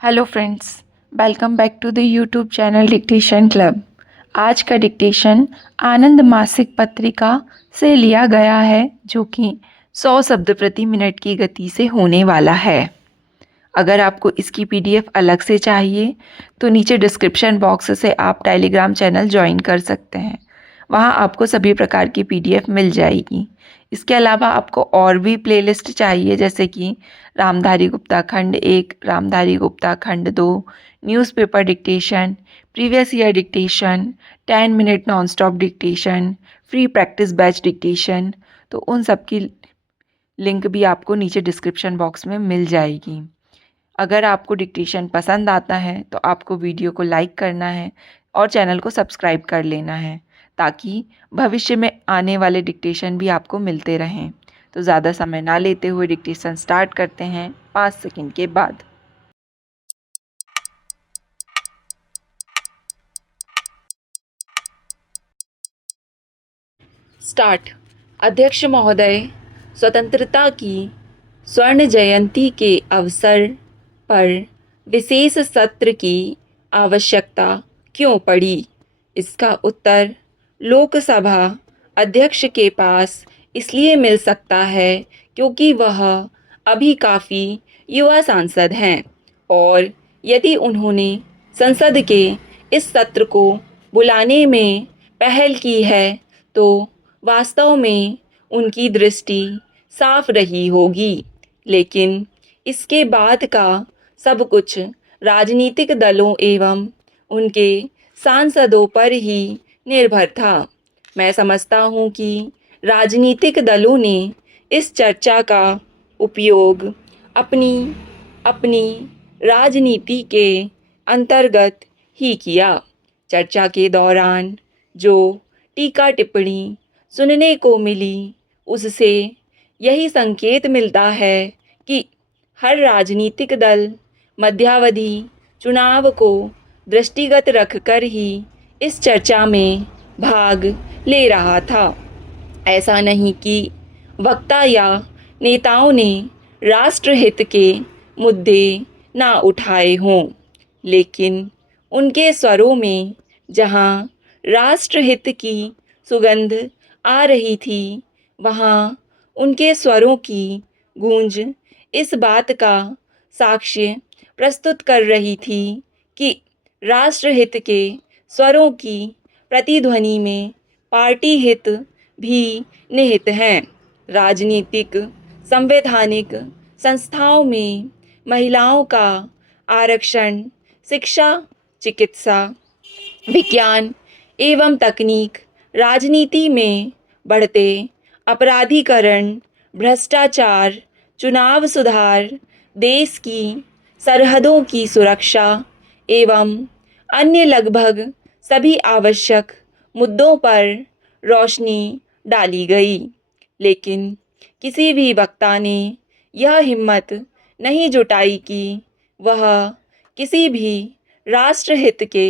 Hello friends, welcome back to the YouTube channel dictation club. आज का dictation आनंद मासिक पत्रिका से लिया गया है, जो कि 100 शब्द प्रति मिनट की गति से होने वाला है। अगर आपको इसकी पीडीएफ अलग से चाहिए तो नीचे डिस्क्रिप्शन बॉक्स से आप टेलीग्राम चैनल ज्वाइन कर सकते हैं। वहाँ आपको सभी प्रकार की पीडीएफ मिल जाएगी। इसके अलावा आपको और भी प्लेलिस्ट चाहिए, जैसे कि रामधारी गुप्ता खंड 1, रामधारी गुप्ता खंड 2, newspaper dictation, previous year dictation, 10 minute non stop dictation, free practice batch dictation, तो उन सब की लिंक भी आपको नीचे डिस्क्रिप्शन बॉक्स में मिल जाएगी। अगर आपको डिक्टेशन पसंद आता है तो आपको वीडियो को लाइक करना है और चैनल को सब्सक्राइब कर लेना है, ताकि भविष्य में आने वाले डिक्टेशन भी आपको मिलते रहें। तो ज़्यादा समय ना लेते हुए डिक्टेशन स्टार्ट करते हैं 5 सेकंड के बाद। स्टार्ट। अध्यक्ष महोदय, स्वतंत्रता की स्वर्ण जयंती के अवसर पर विशेष सत्र की आवश्यकता क्यों पड़ी? इसका उत्तर लोकसभा अध्यक्ष के पास इसलिए मिल सकता है क्योंकि वह अभी काफ़ी युवा सांसद हैं, और यदि उन्होंने संसद के इस सत्र को बुलाने में पहल की है तो वास्तव में उनकी दृष्टि साफ रही होगी। लेकिन इसके बाद का सब कुछ राजनीतिक दलों एवं उनके सांसदों पर ही निर्भर था। मैं समझता हूँ कि राजनीतिक दलों ने इस चर्चा का उपयोग अपनी अपनी राजनीति के अंतर्गत ही किया। चर्चा के दौरान जो टीका टिप्पणी सुनने को मिली, उससे यही संकेत मिलता है कि हर राजनीतिक दल मध्यावधि चुनाव को दृष्टिगत रखकर ही इस चर्चा में भाग ले रहा था। ऐसा नहीं कि वक्ता या नेताओं ने राष्ट्रहित के मुद्दे ना उठाए हों, लेकिन उनके स्वरों में जहां राष्ट्रहित की सुगंध आ रही थी, वहां उनके स्वरों की गूंज इस बात का साक्ष्य प्रस्तुत कर रही थी कि राष्ट्रहित के स्वरों की प्रतिध्वनि में पार्टी हित भी निहित हैं। राजनीतिक संवैधानिक संस्थाओं में महिलाओं का आरक्षण, शिक्षा, चिकित्सा, विज्ञान एवं तकनीक, राजनीति में बढ़ते अपराधीकरण, भ्रष्टाचार, चुनाव सुधार, देश की सरहदों की सुरक्षा एवं अन्य लगभग सभी आवश्यक मुद्दों पर रोशनी डाली गई। लेकिन किसी भी वक्ता ने यह हिम्मत नहीं जुटाई कि वह किसी भी राष्ट्रहित के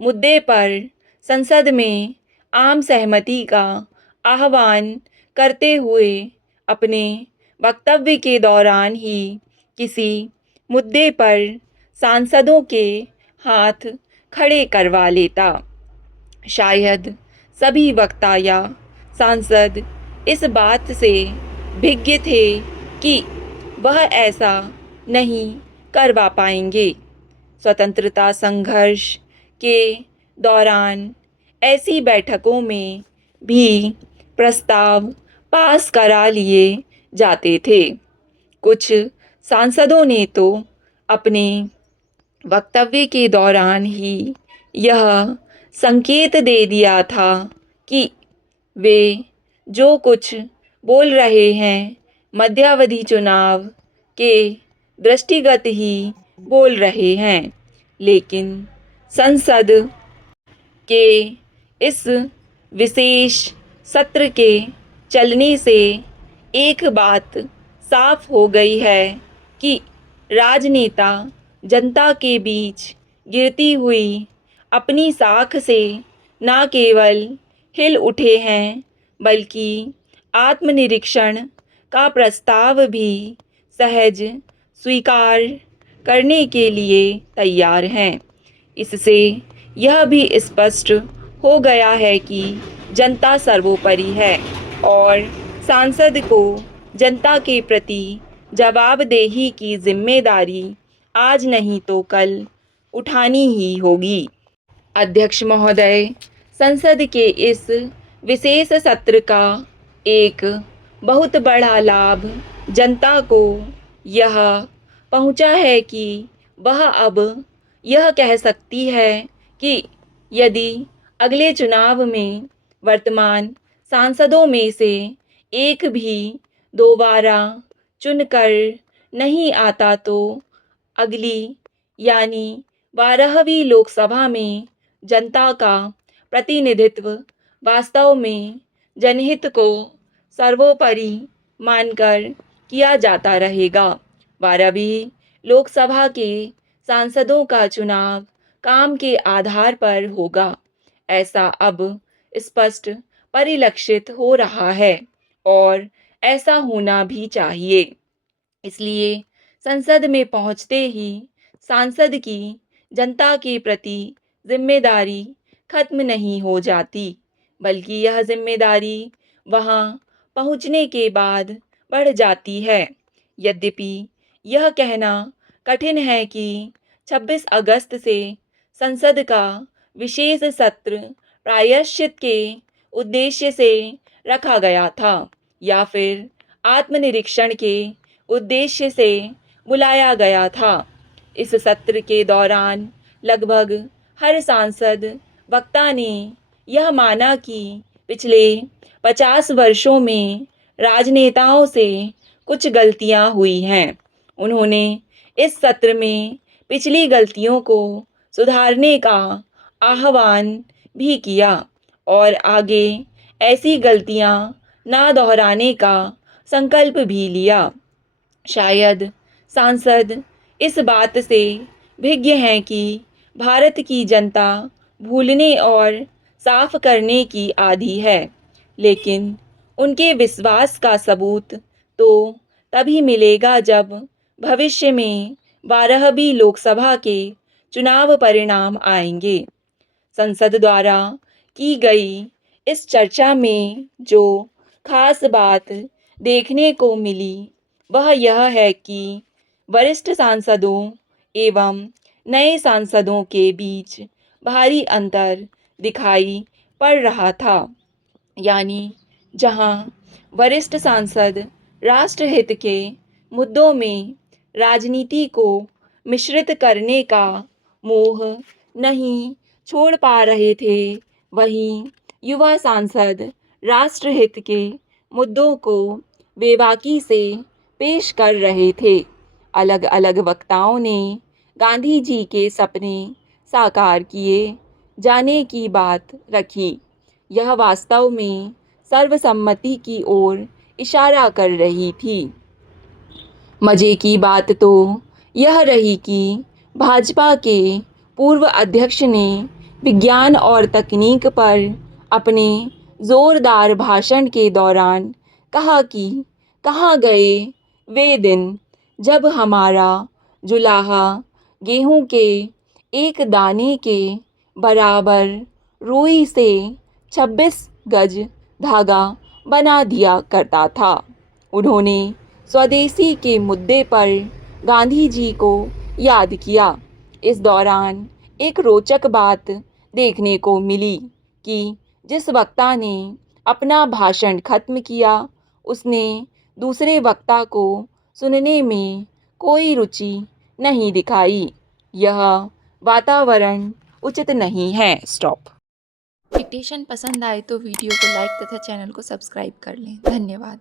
मुद्दे पर संसद में आम सहमति का आह्वान करते हुए अपने वक्तव्य के दौरान ही किसी मुद्दे पर सांसदों के हाथ खड़े करवा लेता। शायद सभी वक्ता या सांसद इस बात से भिज्ञ थे कि वह ऐसा नहीं करवा पाएंगे। स्वतंत्रता संघर्ष के दौरान ऐसी बैठकों में भी प्रस्ताव पास करा लिए जाते थे। कुछ सांसदों ने तो अपने वक्तव्य के दौरान ही यह संकेत दे दिया था कि वे जो कुछ बोल रहे हैं मध्यावधि चुनाव के दृष्टिगत ही बोल रहे हैं। लेकिन संसद के इस विशेष सत्र के चलने से एक बात साफ हो गई है कि राजनेता जनता के बीच गिरती हुई अपनी साख से न केवल हिल उठे हैं, बल्कि आत्मनिरीक्षण का प्रस्ताव भी सहज स्वीकार करने के लिए तैयार हैं। इससे यह भी स्पष्ट हो गया है कि जनता सर्वोपरि है और सांसद को जनता के प्रति जवाबदेही की जिम्मेदारी आज नहीं तो कल उठानी ही होगी। अध्यक्ष महोदय, संसद के इस विशेष सत्र का एक बहुत बड़ा लाभ जनता को यह पहुंचा है कि वह अब यह कह सकती है कि यदि अगले चुनाव में वर्तमान सांसदों में से एक भी दोबारा चुनकर नहीं आता तो अगली यानी 12वीं लोकसभा में जनता का प्रतिनिधित्व वास्तव में जनहित को सर्वोपरि मानकर किया जाता रहेगा। 12वीं लोकसभा के सांसदों का चुनाव काम के आधार पर होगा, ऐसा अब स्पष्ट परिलक्षित हो रहा है और ऐसा होना भी चाहिए। इसलिए संसद में पहुंचते ही सांसद की जनता के प्रति जिम्मेदारी खत्म नहीं हो जाती, बल्कि यह जिम्मेदारी वहां पहुंचने के बाद बढ़ जाती है। यद्यपि यह कहना कठिन है कि 26 अगस्त से संसद का विशेष सत्र प्रायश्चित के उद्देश्य से रखा गया था या फिर आत्मनिरीक्षण के उद्देश्य से बुलाया गया था। इस सत्र के दौरान लगभग हर सांसद वक्ता ने यह माना कि पिछले 50 वर्षों में राजनेताओं से कुछ गलतियां हुई हैं। उन्होंने इस सत्र में पिछली गलतियों को सुधारने का आह्वान भी किया और आगे ऐसी गलतियां ना दोहराने का संकल्प भी लिया। शायद सांसद इस बात से विज्ञ हैं कि भारत की जनता भूलने और साफ करने की आदी है, लेकिन उनके विश्वास का सबूत तो तभी मिलेगा जब भविष्य में 12वीं लोकसभा के चुनाव परिणाम आएंगे। संसद द्वारा की गई इस चर्चा में जो खास बात देखने को मिली वह यह है कि वरिष्ठ सांसदों एवं नए सांसदों के बीच भारी अंतर दिखाई पड़ रहा था। यानी जहां वरिष्ठ सांसद राष्ट्रहित के मुद्दों में राजनीति को मिश्रित करने का मोह नहीं छोड़ पा रहे थे, वहीं युवा सांसद राष्ट्रहित के मुद्दों को बेबाकी से पेश कर रहे थे। अलग अलग वक्ताओं ने गांधी जी के सपने साकार किए जाने की बात रखी। यह वास्तव में सर्वसम्मति की ओर इशारा कर रही थी। मजे की बात तो यह रही कि भाजपा के पूर्व अध्यक्ष ने विज्ञान और तकनीक पर अपने जोरदार भाषण के दौरान कहा कि कहाँ गए वे दिन जब हमारा जुलाहा गेहूं के एक दाने के बराबर रुई से 26 गज धागा बना दिया करता था। उन्होंने स्वदेशी के मुद्दे पर गांधी जी को याद किया। इस दौरान एक रोचक बात देखने को मिली कि जिस वक्ता ने अपना भाषण खत्म किया उसने दूसरे वक्ता को सुनने में कोई रुचि नहीं दिखाई। यह वातावरण उचित नहीं है। स्टॉप। डिक्टेशन पसंद आए तो वीडियो को लाइक तथा चैनल को सब्सक्राइब कर लें। धन्यवाद।